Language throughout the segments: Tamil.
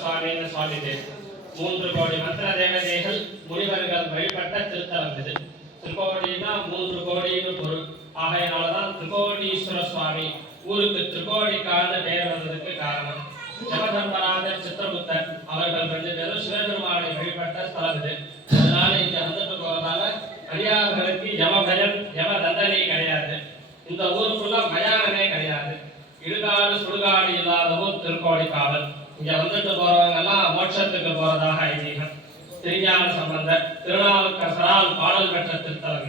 சுவாமின்னு சுவாமிது மூன்று கோடி மந்திர தேவதைகள் முனிவர்கள் வழிபட்ட திருத்தலம் இது. திருக்கோடினா மூன்று கோடின்னு பொருள். ஆகையினாலதான் திருக்கோடீஸ்வர சுவாமி ஊருக்கு திருக்கோடிக்கான பெயர் வந்ததுக்கு காரணம். ஜமதர்மராஜர் சித்திரகுப்தர் அவர்கள் ரெண்டு பேரும் சிவபெருமானை வழிபட்ட ஸ்தலம் இது. அதனால இங்க வந்துட்டு போறதால அடியார்களுக்கு யம பயம் யம தண்டனை கிடையாது. இந்த ஊருக்குள்ள பயானமே கிடையாது. இடுகாடு சுடுகாடு இல்லாத ஊர் திருக்கோடிக்காவல் இங்க வந்துட்டு போறவங்க எல்லாம் மோட்சத்துக்கு போறதாக ஐதீகம். திருஞான சம்பந்தர் திருநாவுக்கரசரால் பாடல் பெற்ற திருத்தலம்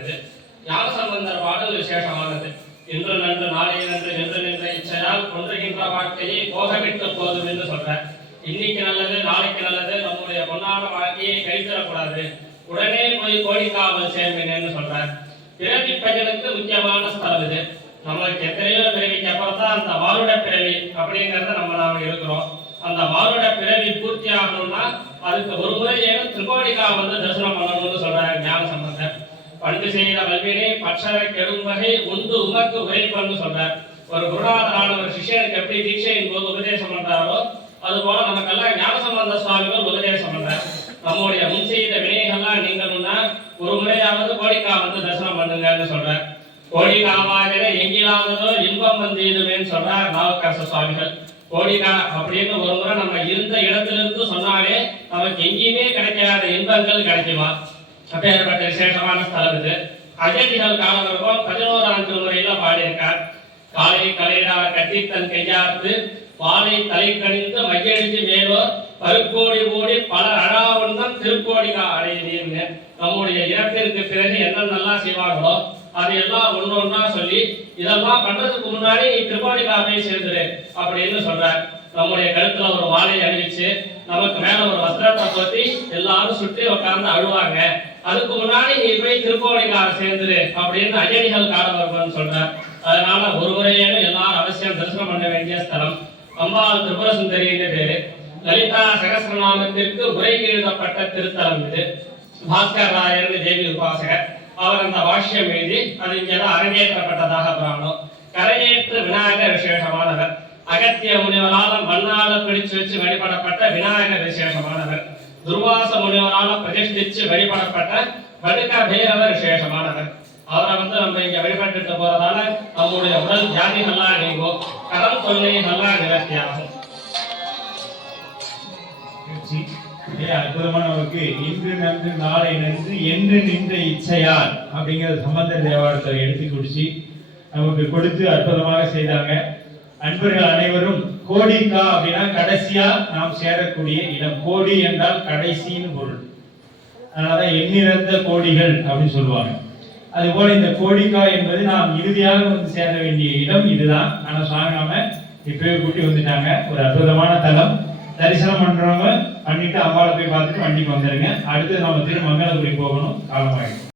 ஞான சம்பந்தர் பாடல் விசேஷமானது. இன்று நன்று நாளைய நன்று நின்று நின்ற இச்சையால் கொன்றுகின்ற வாழ்க்கையை போகவிட்டு போதும் என்று சொல்றார். இன்னைக்கு நல்லது நாளைக்கு நல்லது நம்முடைய பொன்னான வாழ்க்கையை கழித்திடக்கூடாது உடனே போய் கோடிக்காவல் சேர்மினேன்னு சொல்றார். பிறவி பயனுக்கு முக்கியமான ஸ்தலம் இது. நம்மளுக்கு எத்தனையோ பிறவிக்கு அப்புறம் தான் அந்த வாருட பிறவி அப்படிங்கறத நம்ம நாம இருக்கிறோம். அந்த மானுட பிறவி பூர்த்தி ஆகணும்னா அதுக்கு ஒரு முறை ஏனும் திரிகோடிகா வந்து தரிசனம் பண்ணணும்னு சொல்றாரு ஞான சம்பந்தர். பண்டு செய்த வல்வினை பட்சரை கெடும் வகை உண்டு உமக்கு உரைப்பன்னு சொல்றார். ஒரு குருநாதரான ஒரு சிஷ்யனுக்கு எப்படி தீட்சையின் போது உபதேசம் பண்றாரோ அது போல நமக்கெல்லாம் ஞான சம்பந்த சுவாமிகள் உபதேசம் பண்றார். நம்முடைய முன் செய்த வினைகள்லாம் நீங்கணும்னா ஒரு முறையாவது கோடிக்கா வந்து தரிசனம் பண்ணுங்கன்னு சொல்றார். கோடிக்காவாகிற எங்கிலாததோ இன்பம் வந்தீதுமேன்னு சொல்றார் நாவுக்கரச சுவாமிகள். கோடிதான் அப்படின்னு ஒரு முறை நம்ம இருந்த இடத்திலிருந்து சொன்னாலே நமக்கு எங்கேயுமே கிடைக்காத இன்பங்கள் கிடைக்குமா? அப்பேற்பட்ட விசேஷமான ஸ்தலம் இது. அஜதிகள் காலவர்கம் பதினோராம் திருமுறையில பாடியிருக்கார். காலை கலையிடார் கட்டி தன் கையார்த்து பாலை தலை கணிந்து மையடிஞ்சு மேலோர் பருக்கோடி ஓடி பல அழாவண்ணம் திருக்கோடிகா அடையினீர்னு. நம்முடைய இறப்பிற்கு பிறகு என்னென்னலாம் செய்வார்களோ அது எல்லாம் ஒன்று ஒன்றா சொல்லி இதெல்லாம் பண்றதுக்கு முன்னாடி நீ திருக்கோடிகா சேர்ந்துரு அப்படின்னு சொல்றார். நம்முடைய கழுத்துல ஒரு மாலை அணிவிச்சு நமக்கு மேல ஒரு வஸ்திரத்தை போத்தி எல்லாரும் சுற்றி உட்கார்ந்து அழுவாங்க. அதுக்கு முன்னாடி நீ போய் திருப்பவனைக்கார சேர்ந்துரு அப்படின்னு அஜனிகள் காடவர்மன் சொல்றார். அதனால ஒரு முறையான எல்லாரும் அவசியம் தரிசனம் பண்ண வேண்டிய ஸ்தலம். அம்பாள் திரிபுர சுந்தரின்னு பேரு. லலிதா சகசிரநாமத்திற்கு உரை எழுதப்பட்ட திருத்தலம் இது. பாஸ்கர் ராயர்னு தேவி உபாசகர். அவர் அந்த பாஷ்யம் எழுதி அது இங்கெல்லாம் அரங்கேற்றப்பட்டதாக பிராணம். கரையேற்று விநாயகர் விசேஷமானவர். அகத்திய முனிவரால மண்ணால பிடிச்சு வச்சு வழிபடப்பட்ட விநாயகர் விசேஷமானவர். துர்வாச முனிவரால பிரதிஷ்டிச்சு வழிபடப்பட்ட வடுக பைரவர் விசேஷமானவர். அவரை வந்து நம்ம இங்க வழிபட்டுட்டு போறதால நம்முடைய உடல் வியாதிகள்லாம் நீங்கும் கடன் தொல்லைகள்லாம் நிவர்த்தியாகும். நிகழ்ச்சி அற்புதமானவருக்கு இன்று நன்று நாளை நன்று என்று நின்ற இச்சையார் அப்படிங்கிற சம்பந்த தேவாரத்தை எடுத்து குடிச்சு நமக்கு கொடுத்து அற்புதமாக செய்தாங்க. அன்பர்கள் அனைவரும் கோடிக்கா அப்படின்னா கடைசியா நாம் சேரக்கூடிய இடம். கோடி என்றால் கடைசின்னு பொருள். அதனாலதான் எண்ணிறந்த கோடிகள் அப்படின்னு சொல்லுவாங்க. அதுபோல இந்த கோடிக்கா என்பது நாம் இறுதியாக வந்து சேர வேண்டிய இடம் இதுதான். ஆனா சுவாமி நாம இப்பவே கூட்டி வந்துட்டாங்க. ஒரு அற்புதமான தலம். தரிசனம் பண்றவங்க பண்ணிட்டு அம்மாவை போய் பார்த்துட்டு வண்டிக்கு வந்துடுங்க அடுத்து நம்ம திருமங்கலபுரி போகணும். காலமாயிடும்.